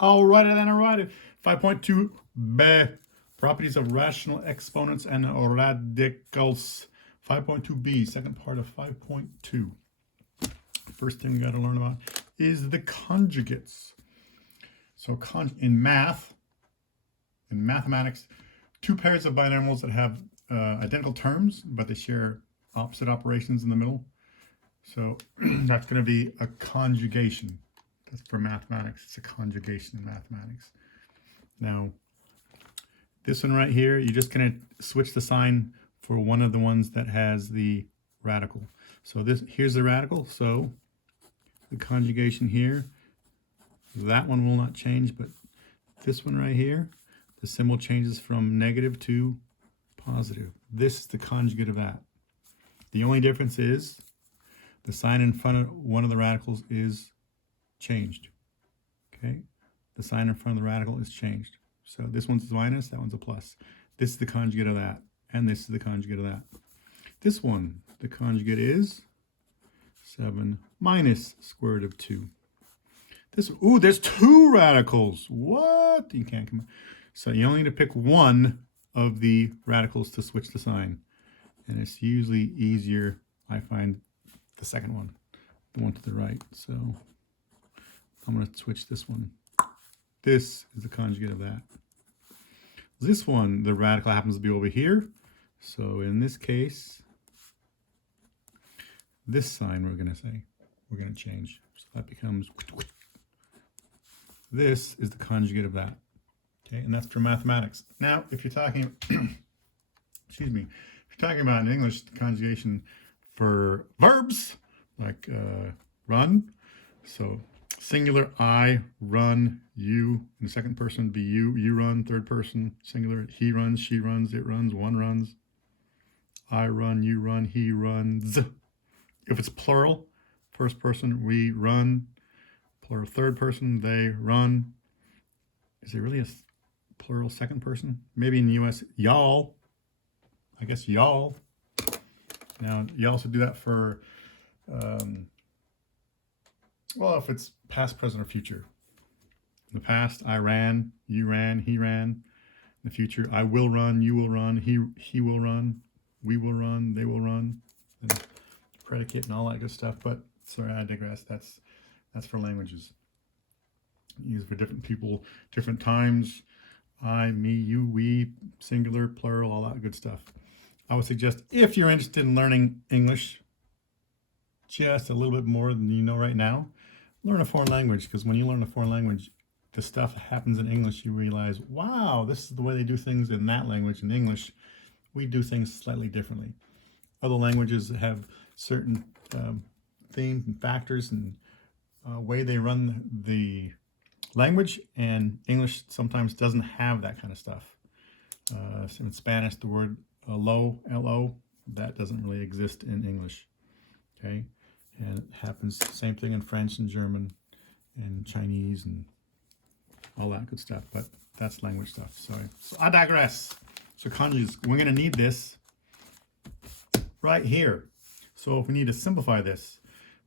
Alrighty then, alrighty. 5.2b, properties of rational exponents and radicals. 5.2b, second part of 5.2. First thing we got to learn about is the conjugates. So in mathematics, two pairs of binomials that have identical terms, but they share opposite operations in the middle. So that's going to be a conjugation. That's for mathematics. It's a conjugation in mathematics. Now, this one right here, you're just going to switch the sign for one of the ones that has the radical. So here's the radical. So the conjugation here, that one will not change, but this one right here, the symbol changes from negative to positive. This is the conjugate of that. The only difference is the sign in front of one of the radicals is changed. Okay, the sign in front of the radical is changed. So this one's a minus, that one's a plus. This is the conjugate of that, and this is the conjugate of that. This one, the conjugate is 7 minus square root of 2. There's two radicals. What? You can't come. So you only need to pick one of the radicals to switch the sign. And it's usually easier, I find, the second one, the one to the right. So I'm going to switch this one. This is the conjugate of that. This one, the radical happens to be over here. So in this case, this sign we're going to change. So that becomes, this is the conjugate of that. Okay, and that's for mathematics. Now, if you're talking, excuse me, if you're talking about in English, the conjugation for verbs, like run. So singular, I run, you. In the second person would be you run. Third person, singular, he runs, she runs, it runs, one runs. I run, you run, he runs. If it's plural, first person, we run. Plural, third person, they run. Is it really a plural second person? Maybe in the US, y'all. I guess y'all. Now, you also do that for, well, if it's past, present, or future. In the past, I ran, you ran, he ran. In the future, I will run, you will run, he will run, we will run, they will run. And predicate and all that good stuff. But sorry, I digress. That's for languages. Used for different people, different times. I, me, you, we, singular, plural, all that good stuff. I would suggest, if you're interested in learning English just a little bit more than you know right now, learn a foreign language, because when you learn a foreign language, the stuff that happens in English, you realize, wow, this is the way they do things in that language. In English, we do things slightly differently. Other languages have certain themes and factors and way they run the language, and English sometimes doesn't have that kind of stuff. So in Spanish, the word lo, L-O, that doesn't really exist in English, okay? And it happens, same thing in French and German and Chinese and all that good stuff, but that's language stuff, sorry. So I digress. So conjugates, we're gonna need this right here. So if we need to simplify this,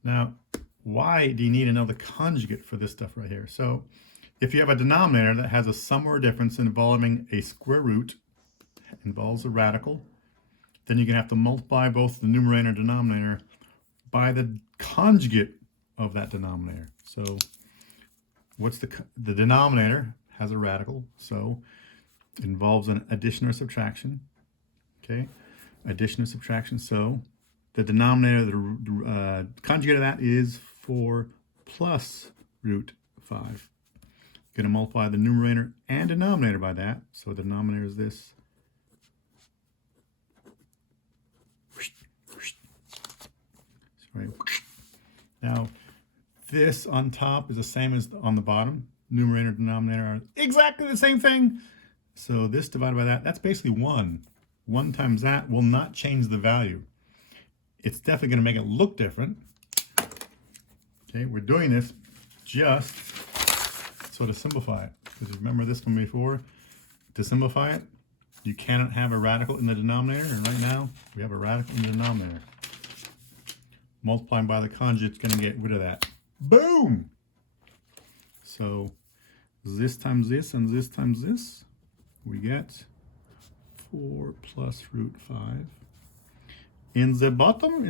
now, why do you need another conjugate for this stuff right here? So if you have a denominator that has a sum or a difference involving a square root, involves a radical, then you're going to have to multiply both the numerator and denominator by the conjugate of that denominator. So what's the denominator has a radical, so it involves an addition or subtraction. Okay, addition or subtraction. So the denominator, the conjugate of that is 4 plus root 5. You're going to multiply the numerator and denominator by that. So the denominator is this. Sorry. Now, this on top is the same as on the bottom. Numerator and denominator are exactly the same thing. So this divided by that, that's basically 1. 1 times that will not change the value. It's definitely going to make it look different. Okay, we're doing this just so to simplify it. Because remember this one before, to simplify it, you cannot have a radical in the denominator, and right now we have a radical in the denominator. Multiplying by the conjugate is going to get rid of that. Boom! So this times this and this times this, we get 4 plus root 5. In the bottom,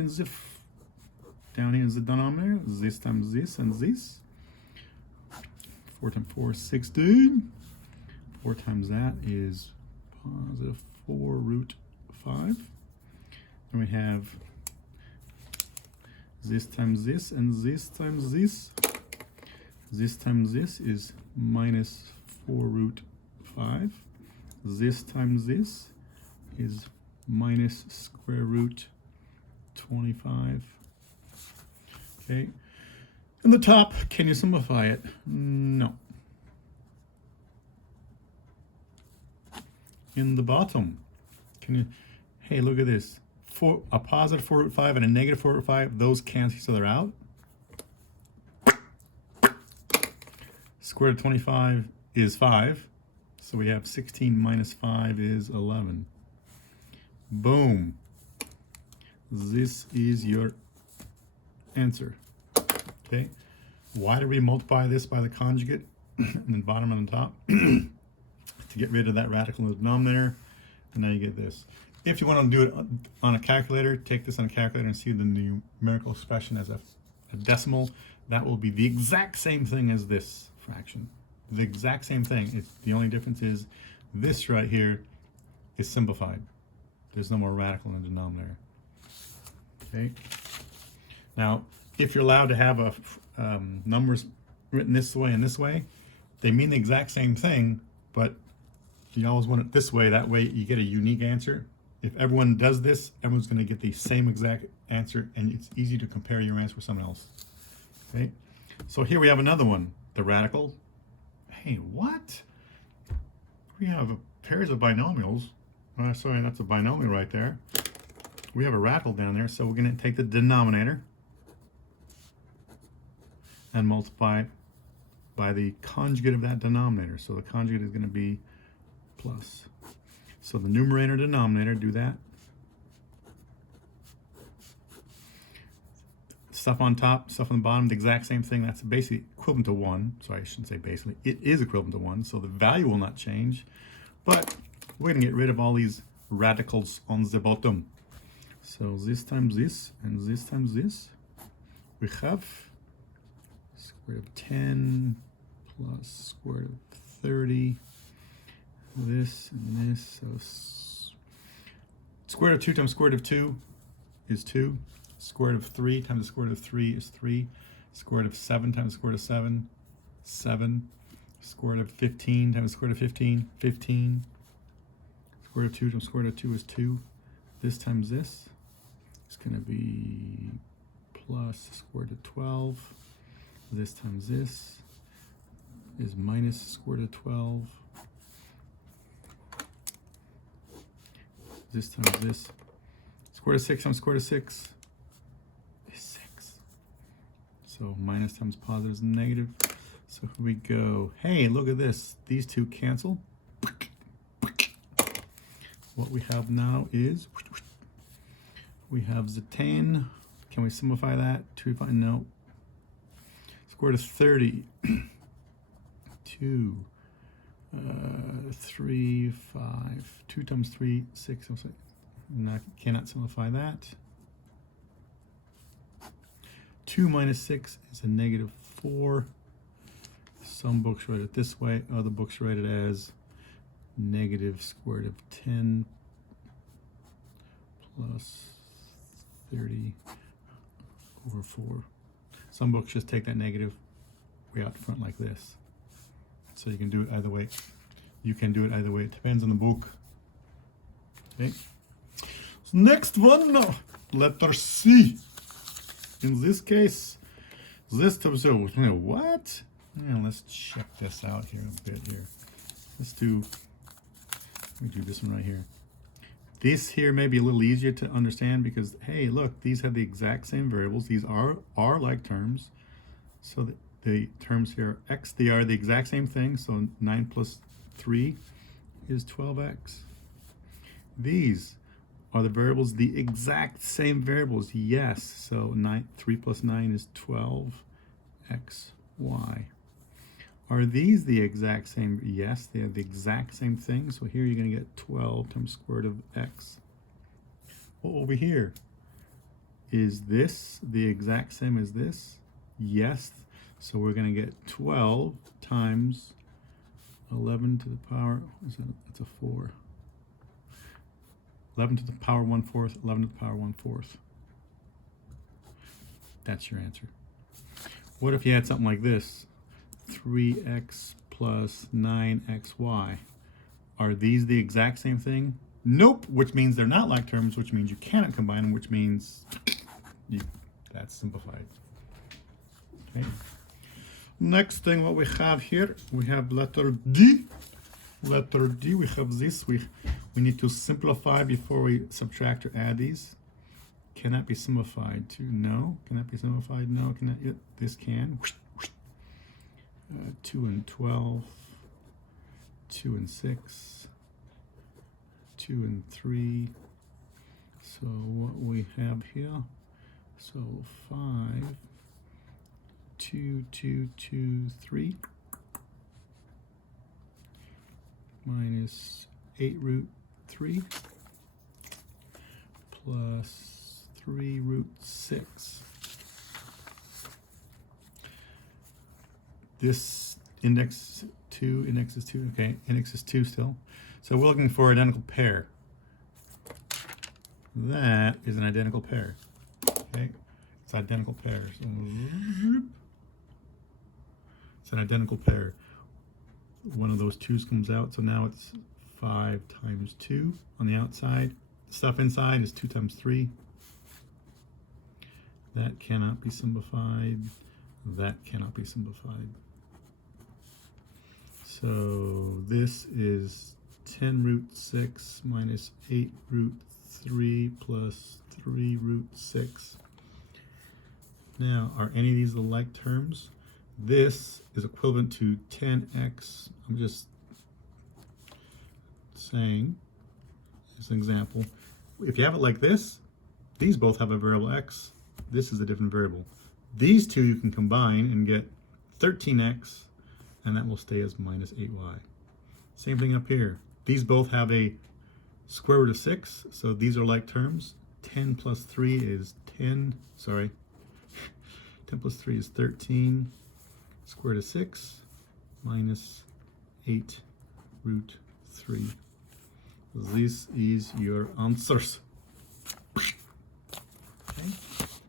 down here in the denominator, this times this and this. 4 times 4 is 16. 4 times that is positive 4 root 5. And we have this times this and this times this. This times this is minus 4 root 5. This times this is minus square root 25. Okay. In the top, can you simplify it? No. In the bottom, can you, hey, look at this. A positive 4 root 5 and a negative 4 root 5, those cancel each other out. Square root of 25 is 5. So we have 16 minus 5 is 11. Boom. This is your answer. Okay. Why do we multiply this by the conjugate and then bottom and top? To get rid of that radical in the denominator. And now you get this. If you want to do it on a calculator, take this on a calculator and see the numerical expression as a decimal. That will be the exact same thing as this fraction. The exact same thing. The only difference is this right here is simplified. There's no more radical in the denominator. Okay. Now, if you're allowed to have numbers written this way and this way, they mean the exact same thing, but you always want it this way. That way you get a unique answer. If everyone does this, everyone's going to get the same exact answer, and it's easy to compare your answer with someone else. Okay. So here we have another one, the radical. Hey, what? We have pairs of binomials. Sorry, that's a binomial right there. We have a radical down there, so we're going to take the denominator and multiply by the conjugate of that denominator. So the conjugate is going to be plus. So the numerator and denominator, do that. Stuff on top, stuff on the bottom, the exact same thing. That's basically equivalent to 1. Sorry, I shouldn't say basically. It is equivalent to 1, so the value will not change. But we're going to get rid of all these radicals on the bottom. So this times this and this times this, we have square root of 10 plus square root of 30. This and this. So square root of 2 times square root of 2 is 2. Square root of 3 times the square root of 3 is 3. Square root of 7 times the square root of 7, 7. Square root of 15 times the square root of 15, 15. Square root of 2 times square root of 2 is 2. This times this is going to be plus square root of 12. This times this is minus square root of 12. This times this. Square root of 6 times square root of 6 is 6. So minus times positive is negative. So here we go. Hey, look at this. These two cancel. What we have now is, we have the 10. Can we simplify that? 2, 5, no. Square root of 30. 2. 3, 5. 2 times 3, 6. I cannot simplify that. 2 minus 6 is a negative 4. Some books write it this way. Other books write it as negative square root of 10 plus 30 over 4. Some books just take that negative way out front like this. So you can do it either way. You can do it either way. It depends on the book. Okay. So next one, letter C. In this case, this times what? Yeah, let's check this out here a bit here. Let me do this one right here. This here may be a little easier to understand because, hey, look, these have the exact same variables. These are like terms. So the terms here are x. They are the exact same thing. So 9 plus 3 is 12x. These are the variables, the exact same variables. Yes. So 3 plus 9 is 12x, y. Are these the exact same? Yes, they have the exact same thing. So here you're going to get 12 times square root of x. Well, over here, is this the exact same as this? Yes. So we're going to get 12 times 11 to the power, that's a 4. 11 to the power 1/4, 11 to the power 1/4. That's your answer. What if you had something like this? 3x plus 9xy. Are these the exact same thing? Nope, which means they're not like terms, which means you cannot combine them, which means that's simplified. Okay. Next thing what we have here, we have letter D. Letter D, we have this. We need to simplify before we subtract or add these. Cannot be simplified to no. Cannot be simplified, no. Cannot, this can. 2 and 12, 2 and 6, 2 and 3. So what we have here, so 5, 2, 2, 2, 3, minus 8 root 3, plus 3 root 6. This index 2, index is 2, okay, index is 2 still. So we're looking for an identical pair. That is an identical pair, okay? It's an identical pair. So it's an identical pair. One of those 2's comes out, so now it's 5 times 2 on the outside. The stuff inside is 2 times 3. That cannot be simplified. That cannot be simplified. So this is 10 root 6 minus 8 root 3 plus 3 root 6. Now, are any of these the like terms? This is equivalent to 10x. I'm just saying, as an example, if you have it like this, these both have a variable x. This is a different variable. These two you can combine and get 13x, and that will stay as minus 8y. Same thing up here. These both have a square root of 6, so these are like terms. 10 plus 3 is 10, sorry. 10 plus 3 is 13. Square root of 6 minus 8 root 3. This is your answers. Okay.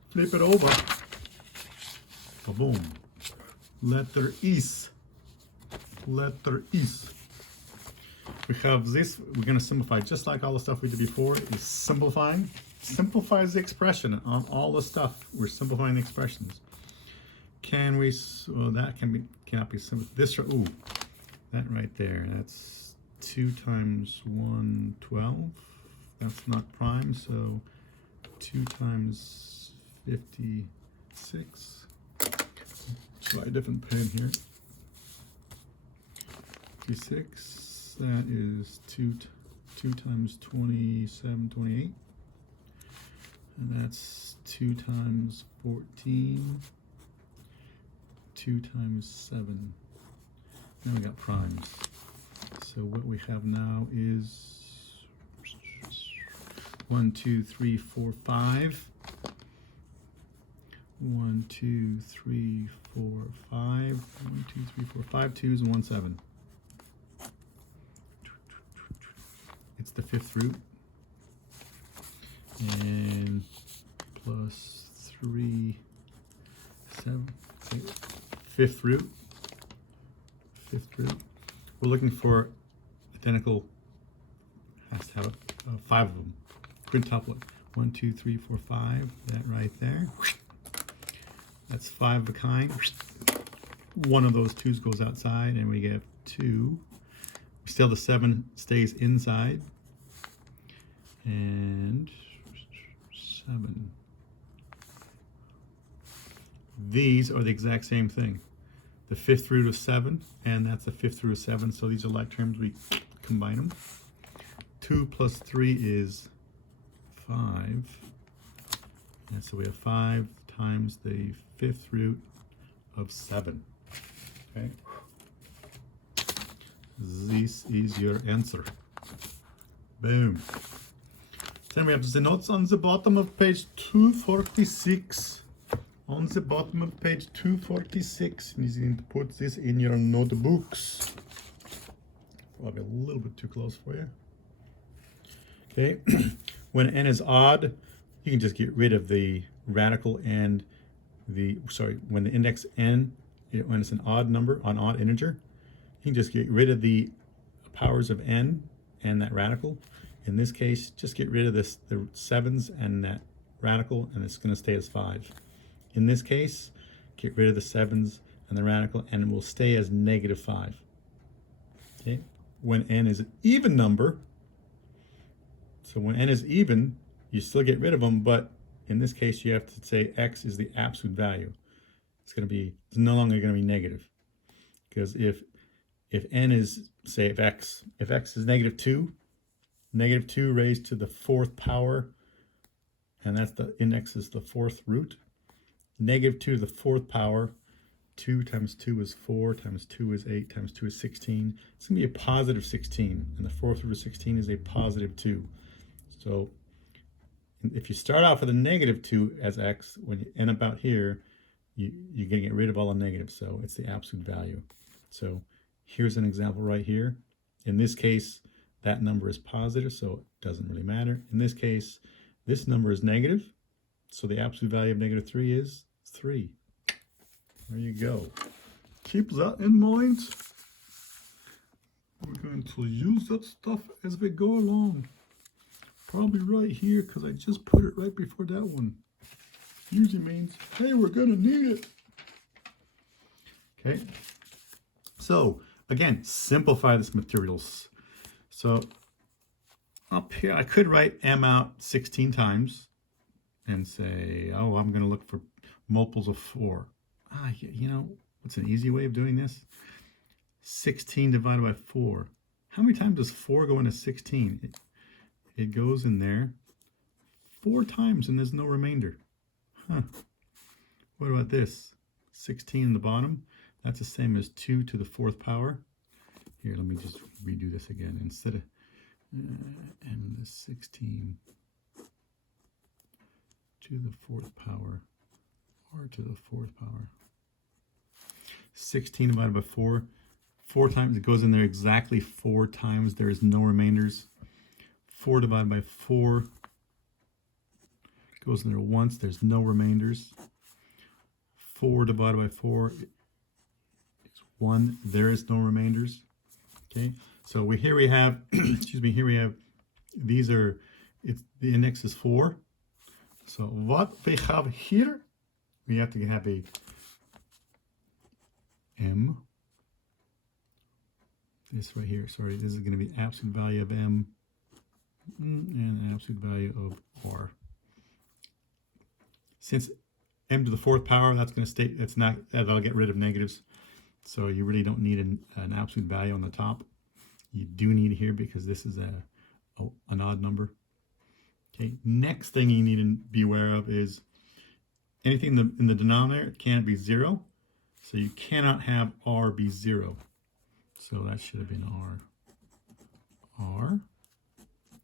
Flip it over. Boom. Letter is. Letter is. We have this. We're going to simplify just like all the stuff we did before. Is simplifying. Simplifies the expression on all the stuff. We're simplifying the expressions. Can we? Well, that cannot be simplified. This. Ooh, that right there. That's 2 times 1, 12. That's not prime. So 2 times 56. Try a different pen here. 56, that is 2 times 27, 28. And that's 2 times 14, 2 times 7. Now we got primes. So what we have now is 1, 2, 3, 4, 5. 1, 2, 3, 4, 5. 1, 2, 3, 4, 5 2's and 1 7. It's the 5th root. And plus 3, 7. Okay. 5th root. 5th root. We're looking for identical. Has to have 5 of them. Quintuplet. 1, 2, 3, 4, 5. That right there. That's 5 of a kind. One of those 2's goes outside, and we get 2. Still, the 7 stays inside. And 7. These are the exact same thing. The 5th root of 7, and that's the 5th root of 7. So these are like terms. We combine them. 2 plus 3 is 5. And so we have 5 times the 5th root of 7. Okay. this is your answer. Boom. Then we have the notes on the bottom of page 246. On the bottom of page 246, you need to put this in your notebooks. Probably a little bit too close for you. Okay, when n is odd, you can just get rid of the radical and when the index n, when it's an odd number, an odd integer, you can just get rid of the powers of n and that radical. In this case, just get rid of the 7s and that radical, and it's going to stay as 5. In this case, get rid of the 7s and the radical, and it will stay as -5. Okay, when n is an even number, so when n is even, you still get rid of them, but in this case, you have to say x is the absolute value. It's no longer going to be negative, because if n is, say, if x is -2, -2 raised to the 4th power, and that's the index is the 4th root. -2 to the 4th power, 2 times 2 is 4, times 2 is 8, times 2 is 16. It's going to be a positive 16, and the 4th root of 16 is a positive 2. So if you start off with a -2 as x, when you end up out here, you're going to get rid of all the negatives, so it's the absolute value. So here's an example right here. In this case, that number is positive, so it doesn't really matter. In this case, this number is negative, so the absolute value of -3 is 3. There you go. Keep that in mind. We're going to use that stuff as we go along. Probably right here, because I just put it right before that one. Usually means, hey, we're going to need it. Okay. So, again, simplify this materials. So, up here, I could write m out 16 times and say, oh, I'm going to look for multiples of 4. You know, what's an easy way of doing this? 16 divided by 4. How many times does 4 go into 16? It goes in there 4 times and there's no remainder. Huh. What about this? 16 in the bottom. That's the same as 2 to the 4th power. Here, let me just redo this again. Instead of m to the 16 to the 4th power, or to the 4th power. 16 divided by 4. 4 times, it goes in there exactly 4 times. There is no remainders. 4 divided by 4 goes in there once. There's no remainders. 4 divided by 4 is 1. There is no remainders. Okay, so here we have, excuse me, here we have, the index is 4. So what we have here, we have to have a m. This right here, sorry, this is going to be absolute value of m and absolute value of r. Since m to the 4th power, that's going to stay, that'll get rid of negatives. So you really don't need an absolute value on the top. You do need here because this is an odd number. Okay, next thing you need to be aware of is anything in the denominator can't be 0. So you cannot have r be 0. So that should have been r. R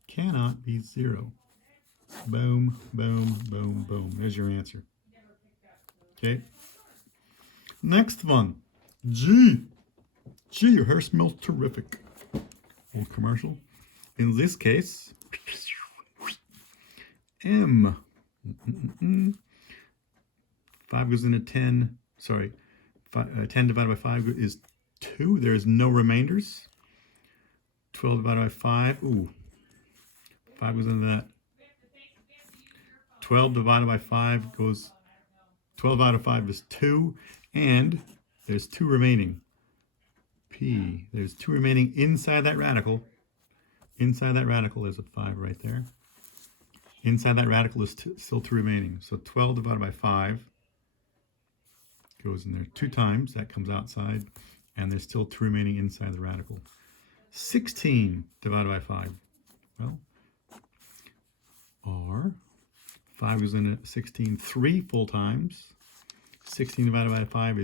cannot be 0. Boom, boom, boom, boom. There's your answer. Okay. Next one. G. G, your hair smells terrific. Old commercial. In this case, M. 5 goes into 10. Sorry. 10 divided by 5 is 2. There is no remainders. 12 divided by 5. Ooh. 5 goes into that. 12 divided by 5 goes, 12 out of 5 is 2, and there's 2 remaining. P, there's 2 remaining inside that radical. Inside that radical is a 5 right there. Inside that radical is still 2 remaining. So 12 divided by 5 goes in there 2 times. That comes outside, and there's still 2 remaining inside the radical. 16 divided by 5. Well, R. 5 goes into 16 3 full times. 16 divided by 5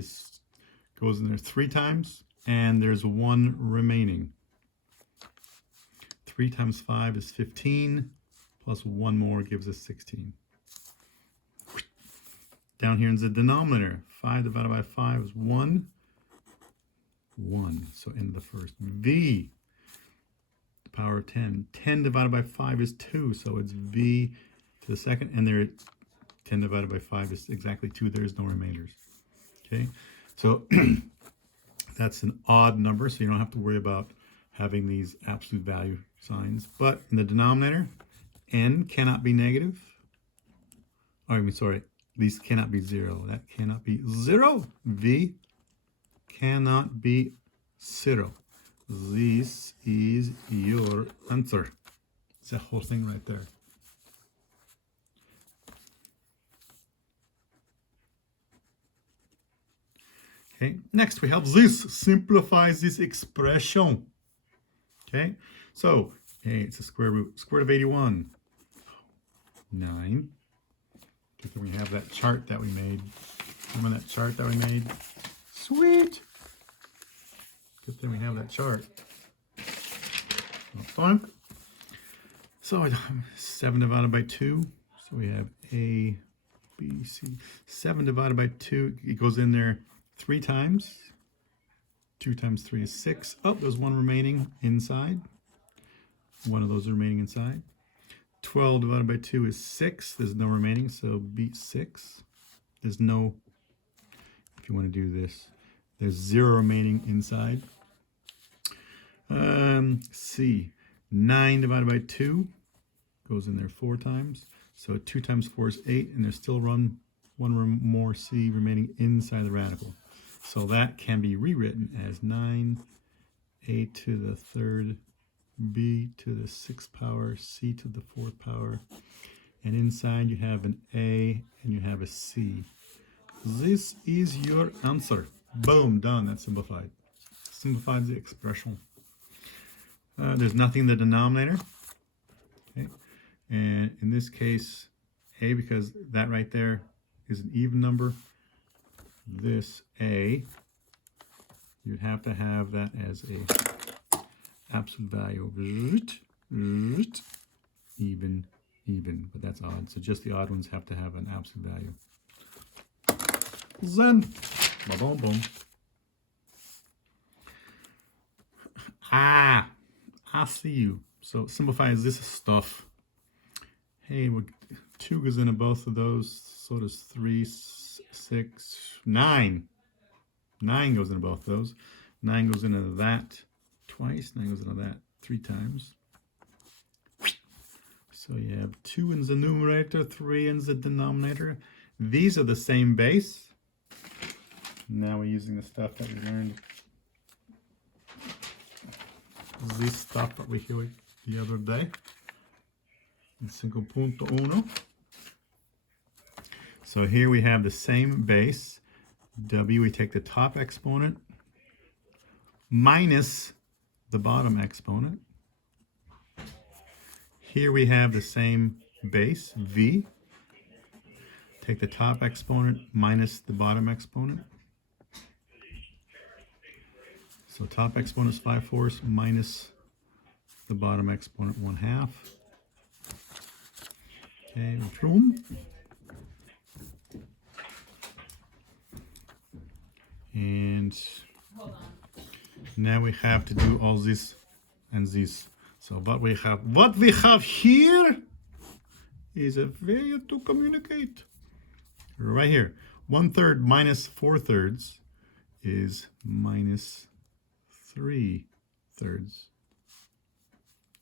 goes in there 3 times, and there's 1 remaining. 3 times 5 is 15, plus 1 more gives us 16. Down here in the denominator, 5 divided by 5 is 1. 1, so end of the first. V, the power of 10. 10 divided by 5 is 2, so it's V to the second, and there 10 divided by 5 is exactly 2. There's no remainders. Okay, so that's an odd number, so you don't have to worry about having these absolute value signs. But in the denominator, n cannot be negative. Oh, I mean, sorry, these cannot be 0. That cannot be 0. V cannot be 0. This is your answer. It's that whole thing right there. Okay, next we have this. Simplifies this expression. Okay, so hey, it's a square root. Square root of 81. 9. Okay, then we have that chart that we made. Remember that chart that we made? Sweet. Good thing we have that chart. Fine. So 7 divided by 2. So we have A, B, C. 7 divided by 2. It goes in there 3 times. 2 times 3 is 6. Oh, there's 1 remaining inside. 1 of those remaining inside. 12 divided by 2 is 6. There's no remaining, so B 6. There's no, if you want to do this, there's 0 remaining inside. C, 9 divided by 2 goes in there 4 times. So 2 times 4 is 8, and there's still one more C remaining inside the radical. So that can be rewritten as 9, A to the 3rd, B to the 6th power, C to the 4th power. And inside you have an A and you have a C. This is your answer. Boom, done. That's simplified. Simplifies the expression. There's nothing in the denominator. Okay. And in this case, A, because that right there is an even number. This A, you'd have to have that as a absolute value. Even, but that's odd. So just the odd ones have to have an absolute value. Then, boom, boom. Ah, I see you. So simplifies this stuff. Hey, 2 goes into both of those. So does 3, 6, 9. 9 goes into both of those. 9 goes into that twice. 9 goes into that 3 times. So you have 2 in the numerator, 3 in the denominator. These are the same base. Now we're using the stuff that we learned. This stuff that we heard the other day. In 5.1. So here we have the same base. W, we take the top exponent minus the bottom exponent. Here we have the same base, V. Take the top exponent minus the bottom exponent. So top exponent is 5/4 minus the bottom exponent 1/2. Okay, boom. And now we have to do all this and this. So what we have here is a way to communicate. Right here, 1/3 minus 4/3 is minus 3/3.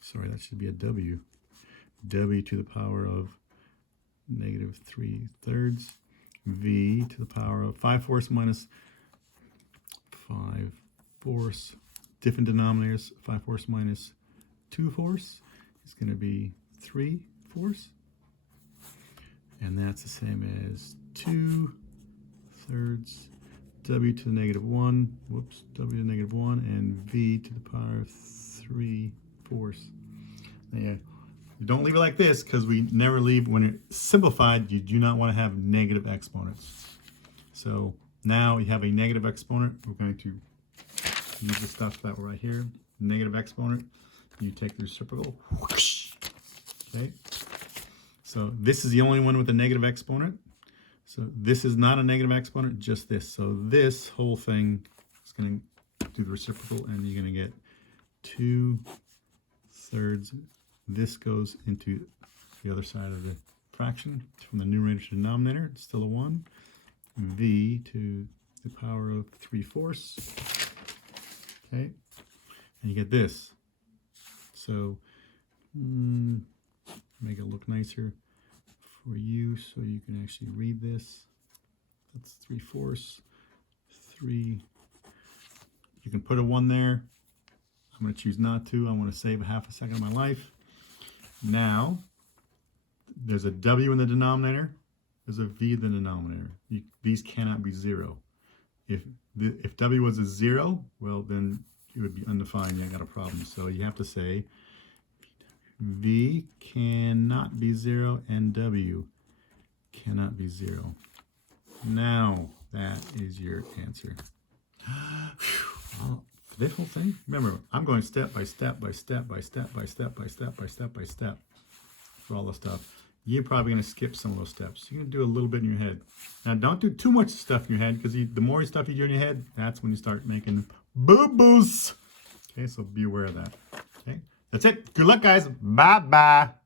Sorry, that should be a W. W to the power of negative 3/3. V to the power of 5/4 minus 5/4. Different denominators. 5/4 minus 2/4 is going to be 3/4. And that's the same as 2/3. W to the negative 1. Whoops. W to the negative 1. And V to the power of 3/4. Yeah. Don't leave it like this, because we never leave. When it's simplified, you do not want to have negative exponents. So now you have a negative exponent. We're going to use the stuff that were right here. Negative exponent. You take the reciprocal. Whoosh. Okay. So this is the only one with a negative exponent. So this is not a negative exponent, just this. So this whole thing is going to do the reciprocal, and you're going to get 2/3. This goes into the other side of the fraction from the numerator to denominator. It's still a 1. V to the power of 3/4. Okay. And you get this. So make it look nicer for you so you can actually read this. That's 3/4. 3. You can put a 1 there. I'm going to choose not to. I want to save half a second of my life. Now, there's a W in the denominator. There's a V in the denominator. These cannot be 0. If W was a 0, well, then it would be undefined. You got a problem. So you have to say V cannot be 0 and W cannot be 0. Now, that is your answer. Well, for this whole thing, remember, I'm going step by step by step by step by step by step by step by step for all the stuff. You're probably going to skip some of those steps. You're going to do a little bit in your head. Now, don't do too much stuff in your head, because the more stuff you do in your head, that's when you start making boo-boos. Okay, so be aware of that. Okay, that's it. Good luck, guys. Bye-bye.